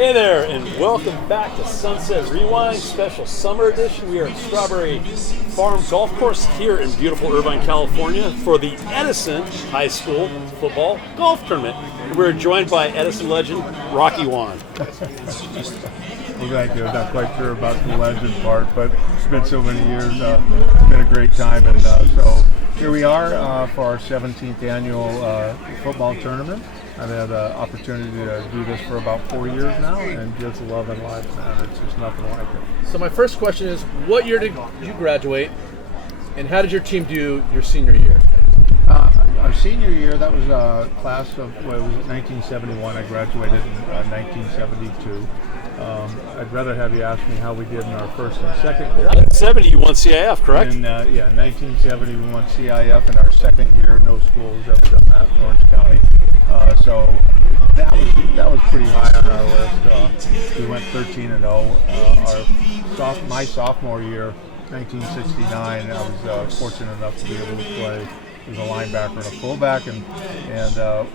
Hey there, and welcome back to Sunset Rewind Special Summer Edition. We are at Strawberry Farm Golf Course here in beautiful Irvine, California for the Edison High School Football Golf Tournament. And we're joined by Edison legend Rocky Whan. Well, thank you. I'm not quite sure about the legend part, but it's been so many years. It's been a great time, and so here we are for our 17th annual football tournament. I've had the opportunity to do this for about 4 years now, and just loving life, man. It's just nothing like it. So my first question is, what year did you graduate, and how did your team do your senior year? Our senior year, that was a class of, well, it was 1971. I graduated in 1972. I'd rather have you ask me how we did in our first and second year. 1970, you won CIF, correct? And, 1970 we won CIF in our second year. No school has ever done that in Orange County. So that was pretty high on our list. We went 13-0. My sophomore year, 1969, I was fortunate enough to be able to play as a linebacker and a fullback, and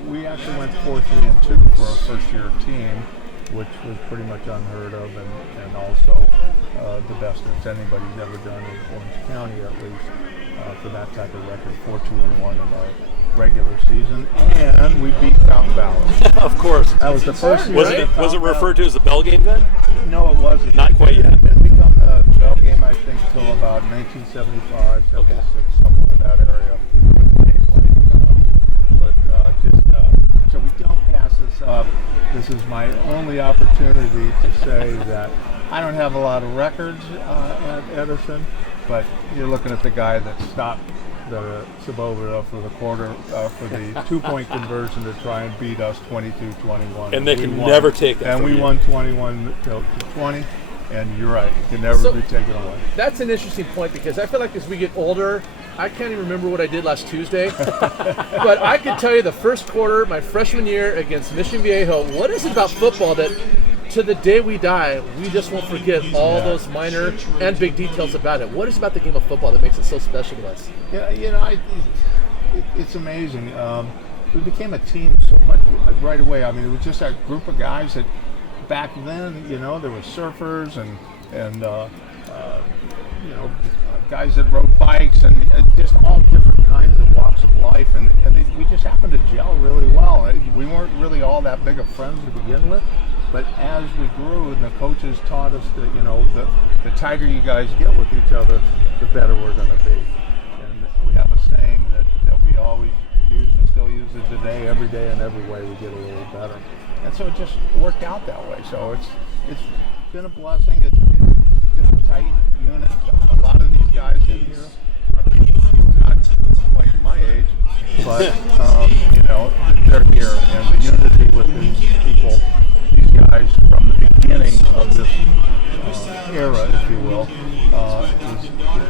we actually went 4-3-2 for a first-year team, which was pretty much unheard of, and also the best that anybody's ever done in Orange County, at least, for that type of record, 4-2-1 in our regular season, and we beat Fountain Valley. Of course. That was the first year. Was it referred to as the Bell Game then? No, it wasn't. Not quite yet. It didn't become the Bell Game, I think, till about 1975, 76, somewhere in that area. So we don't pass this up. This is my only opportunity to say that I don't have a lot of records at Edison, but you're looking at the guy that stopped the Sabova for the quarter, for the 2-point conversion to try and beat us 22-21. And they can never take that. And we won 21-20. And you're right, it can never be taken away. That's an interesting point, because I feel like as we get older, I can't even remember what I did last Tuesday. But I can tell you the first quarter, my freshman year against Mission Viejo, what is it about football that to the day we die, we just won't forget all those minor and big details about it? What is about the game of football that makes it so special to us? Yeah, it's amazing. We became a team so much right away. I mean, it was just a group of guys that back then, there were surfers and guys that rode bikes and just all different kinds of walks of life, and we just happened to gel really well. We weren't really all that big of friends to begin with, but as we grew and the coaches taught us that the tighter you guys get with each other, the better we're going to be. And we have a saying that we always use and still use it today. Every day and every way we get a little better. And so it just worked out that way. So it's been a blessing. It's been a tight unit. A lot of these guys in here are not quite my age, but they're here, and the unity with these people, these guys from the beginning of this era, if you will,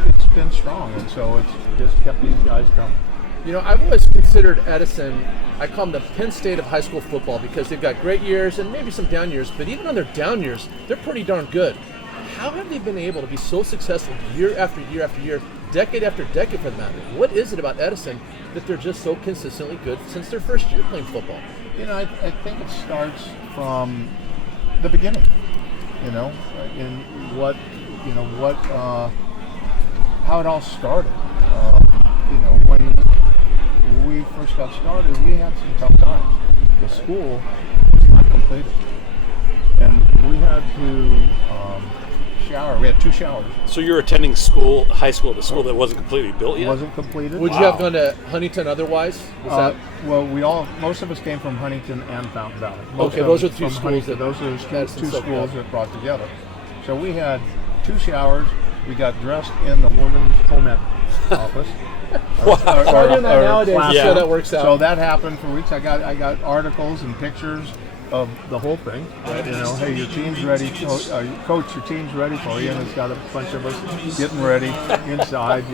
it's been strong, and so it's just kept these guys coming. I've always considered Edison, I call them the Penn State of high school football, because they've got great years and maybe some down years, but even on their down years, they're pretty darn good. How have they been able to be so successful year after year after year, decade after decade for the matter? What is it about Edison that they're just so consistently good since their first year playing football? I think it starts from the beginning, in how it all started. When we first got started, we had some tough times. The school was not completed, and we had to shower. We had 2 showers. So you're attending high school at a school that wasn't completely built yet? Wasn't completed. Would you have gone to Huntington otherwise? Well, most of us came from Huntington and Fountain Valley. Those are the 2 schools. Those are the 2 schools that brought together. So we had 2 showers. We got dressed in the women's home ec office. We're doing that nowadays, so that works out. So that happened for weeks. I got articles and pictures of the whole thing. Hey, your team's ready, coach. Your team's ready for you, and it's got a bunch of us getting ready inside.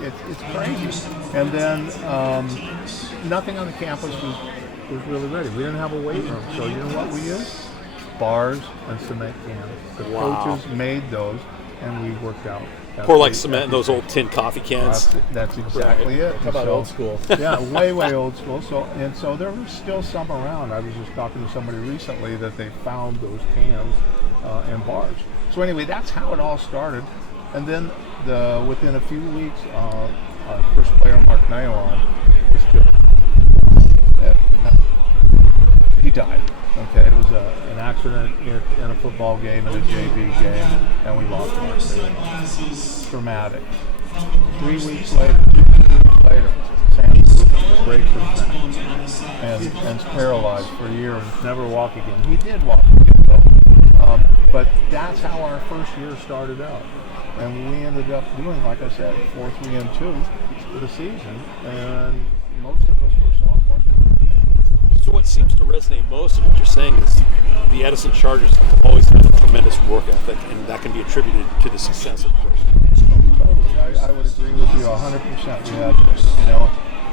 It's crazy. And then nothing on the campus was really ready. We didn't have a weight room, so you know what we used? Bars and cement cans. The coaches made those. and we worked out. Pour like cement in those old tin coffee cans. That's exactly it. How about old school? Yeah, way old school. So there was still some around. I was just talking to somebody recently that they found those cans in bars. So anyway, that's how it all started. And then within a few weeks, our first player, Mark Nylon, was killed. He died. Okay, it was an accident in a football game, in a JV game, and we lost him. Dramatic. 2 weeks later, Sam breaks his neck and is paralyzed for a year and never walk again. He did walk again, though. But that's how our first year started out. And we ended up doing, like I said, 4-3-2 for the season, and most of us were sophomores. So what seems to resonate most in what you're saying is the Edison Chargers have always had a tremendous work ethic, and that can be attributed to the success of the program. Totally, I would agree with you 100%. We had,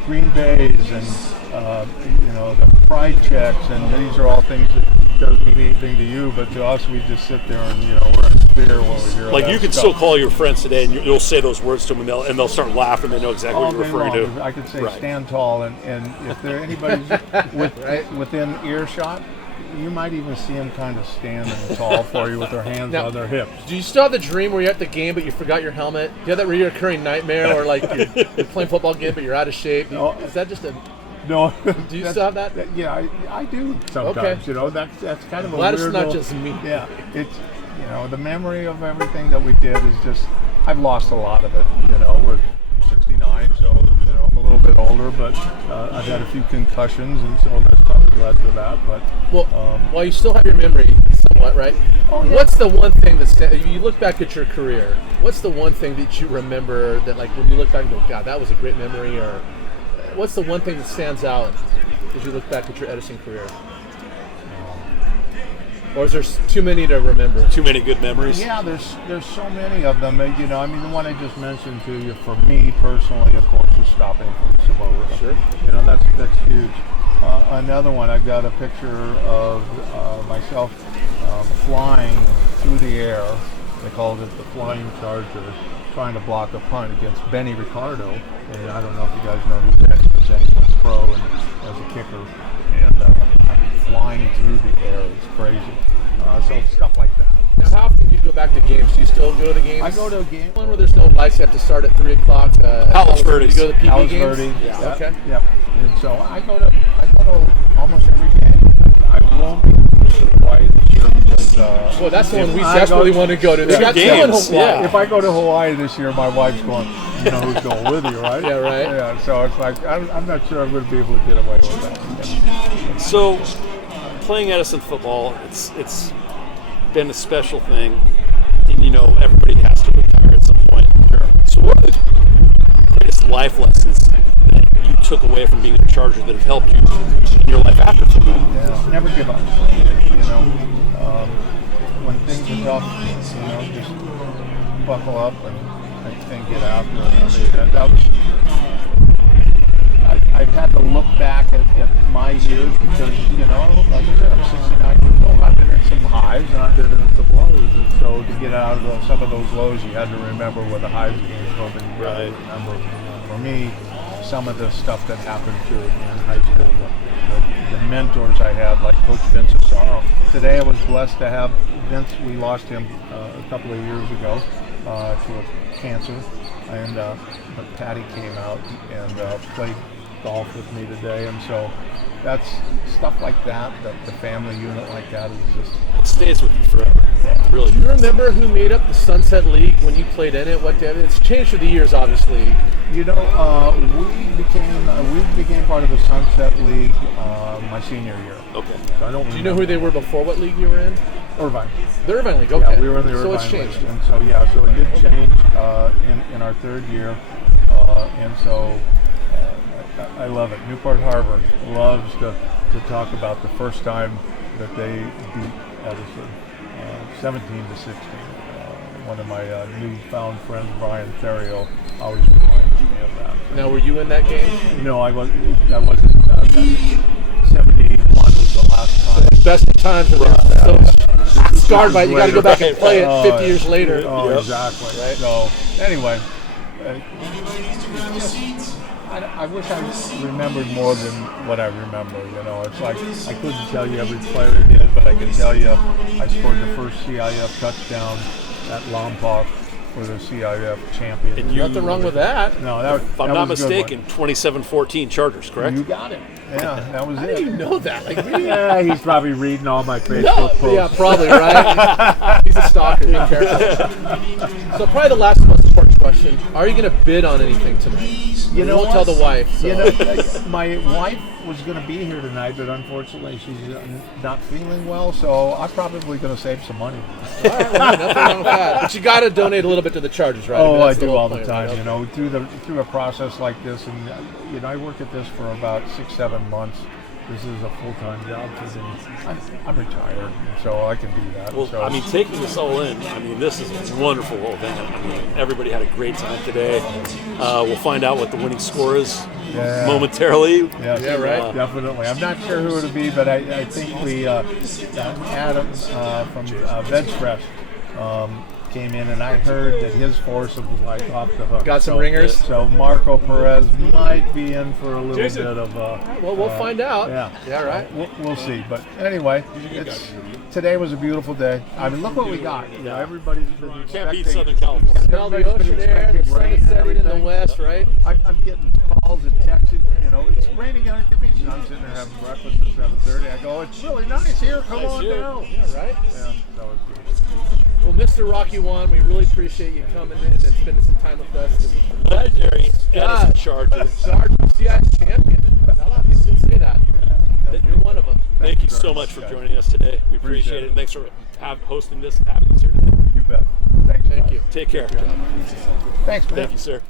green bays and, the pride checks, and these are all things that doesn't mean anything to you, but to us, we just sit there and, we're in fear when we hear Like that you can stuff. still call your friends today, and you'll say those words to them, and they'll start laughing. They know exactly what you're referring to. I could say Right. stand tall, and if there anybody's within earshot, you might even see them kind of standing tall for you with their hands Now, on their hips. Do you still have the dream where you're at the game but you forgot your helmet? Do you have that reoccurring nightmare, or like you're playing football game but you're out of shape? Is that just a? No. Do you still have that? Yeah, I do sometimes. Okay. That's kind of a Glad weird it's not little- just me. Yeah, it's the memory of everything that we did is just. I've lost a lot of it. We're 69, so I'm a little bit older, but I've had a few concussions, and so that's probably led to that. But Well, you still have your memory somewhat, right? Oh, yeah. What's the one thing you look back at your career? What's the one thing that you remember that, like, when you look back and go, God, that was a great memory, or what's the one thing that stands out as you look back at your Edison career? Or is there too many to remember? Too many good memories. Yeah, there's so many of them. The one I just mentioned to you, for me personally, of course, is stopping for suburbia. Sure. That's huge. Another one, I've got a picture of myself flying through the air. They called it the Flying Charger, trying to block a punt against Benny Ricardo. And I don't know if you guys know who Benny was. Benny went pro and as a kicker. And flying through the air. It's crazy. So stuff like that. Now, how often do you go back to games? Do you still go to the games? I go to a game. One where there's no lights, you have to start at 3 o'clock. Palos Verdes. Do you go to the PB Palos games? Verdes. Yeah. Okay. Yep. And so I go to almost every game. I won't be to Hawaii this year because. Well, that's the one we I desperately go- want to go to. They Yeah, got two in games, Hawaii. yeah. If I go to Hawaii this year, my wife's going, who's going with you, right? Yeah, right. Yeah, so it's like, I'm not sure I'm going to be able to get away with that. So, playing Edison football, it's been a special thing, and everybody has to retire at some point. Sure. So, what are the greatest life lessons that you took away from being a Charger that have helped you in your life after football? Yeah, never give up. When things are tough, just buckle up and get after it. I mean, that was. I've had to look back at my years because, like I said, I'm 69 years old. I've been in some highs and I've been in some lows. And so to get out of some of those lows, you had to remember where the highs came from and you had to remember, for me, some of the stuff that happened to in high school. The mentors I had, like Coach Vince Asaro. Today I was blessed to have Vince. We lost him a couple of years ago to a cancer. And but Patty came out and played golf with me today, and so that's stuff like that. The family unit like that is just. It stays with you forever. Yeah. Really. Do you remember who made up the Sunset League when you played in it? It's changed through the years, obviously. We became part of the Sunset League my senior year. Okay. So I don't. Do you know who they were before? What league you were in? Irvine. The Irvine League. Okay. Yeah, we were in the Irvine So it's changed. League. And so so it did change in our third year, and so. I love it. Newport Harbor loves to talk about the first time that they beat Edison, 17-16. One of my newfound friends, Brian Theriot, always reminds me of that. Now, were you in that game? No, I wasn't. 71 was the last time. Best of times. Still scarred by it. You got to go back and play it 50 years later. Oh, exactly. Right. So anyway, I wish I remembered more than what I remember. You know, it's like I couldn't tell you every player did, but I can tell you I scored the first CIF touchdown at Lompoc for the CIF champion. And Nothing wrong with that. No, that if I'm that not was a good mistaken, 27-14 Chargers, correct? You got it. Yeah, that was How it. do you know that? Like, really? Yeah, he's probably reading all my Facebook No. posts. Yeah, probably, right? He's a stalker. Be careful. So probably the last most important question. Are you going to bid on anything tonight? You know won't what? tell the wife. So. You know, my wife was going to be here tonight, but unfortunately she's not feeling well, so I'm probably going to save some money. All right, well, nothing wrong with that. But you got to donate a little bit to the Chargers, right? Oh, I that's do whole all the point, time. right? You know, through a process like this, and you know, I work at this for about 6-7 months. This is a full-time job for me. I'm retired, so I can do that. Well, so. I mean, taking this all in, I mean, this is a wonderful event. I mean, everybody had a great time today. We'll find out what the winning score is momentarily. Yes, Yeah, right. Definitely. I'm not sure who it'll be, but I think we Adam from Veg Fresh came in, and I heard that his force was like off the hook. Got some ringers? So Marco Perez might be in for a little bit of. Well, we'll find out. Yeah, right. We'll see. But anyway, today was a beautiful day. I mean, look what we got. You know, everybody's been Can't beat expecting- Southern California. Smell the Everybody's ocean been air, the expecting sun rain is and setting in the everything. west, right? I'm getting calls and texts. You know, it's raining out at the beach, and I'm sitting there having breakfast at 7:30. I go, it's really nice here. Come on here. down. Yeah, right? Yeah, so it's good. Well, Mr. Rocky Whan, we really appreciate you coming in and spending some time with us. Legendary God. Edison Charger. Sergeant CI's champion. Not a lot of people can say that. You're one of them. Thank you so much for joining us today. We appreciate it. And thanks for hosting this and having us here today. You bet. Thanks. Thank you. Take care. Thanks, man. Thank you, sir.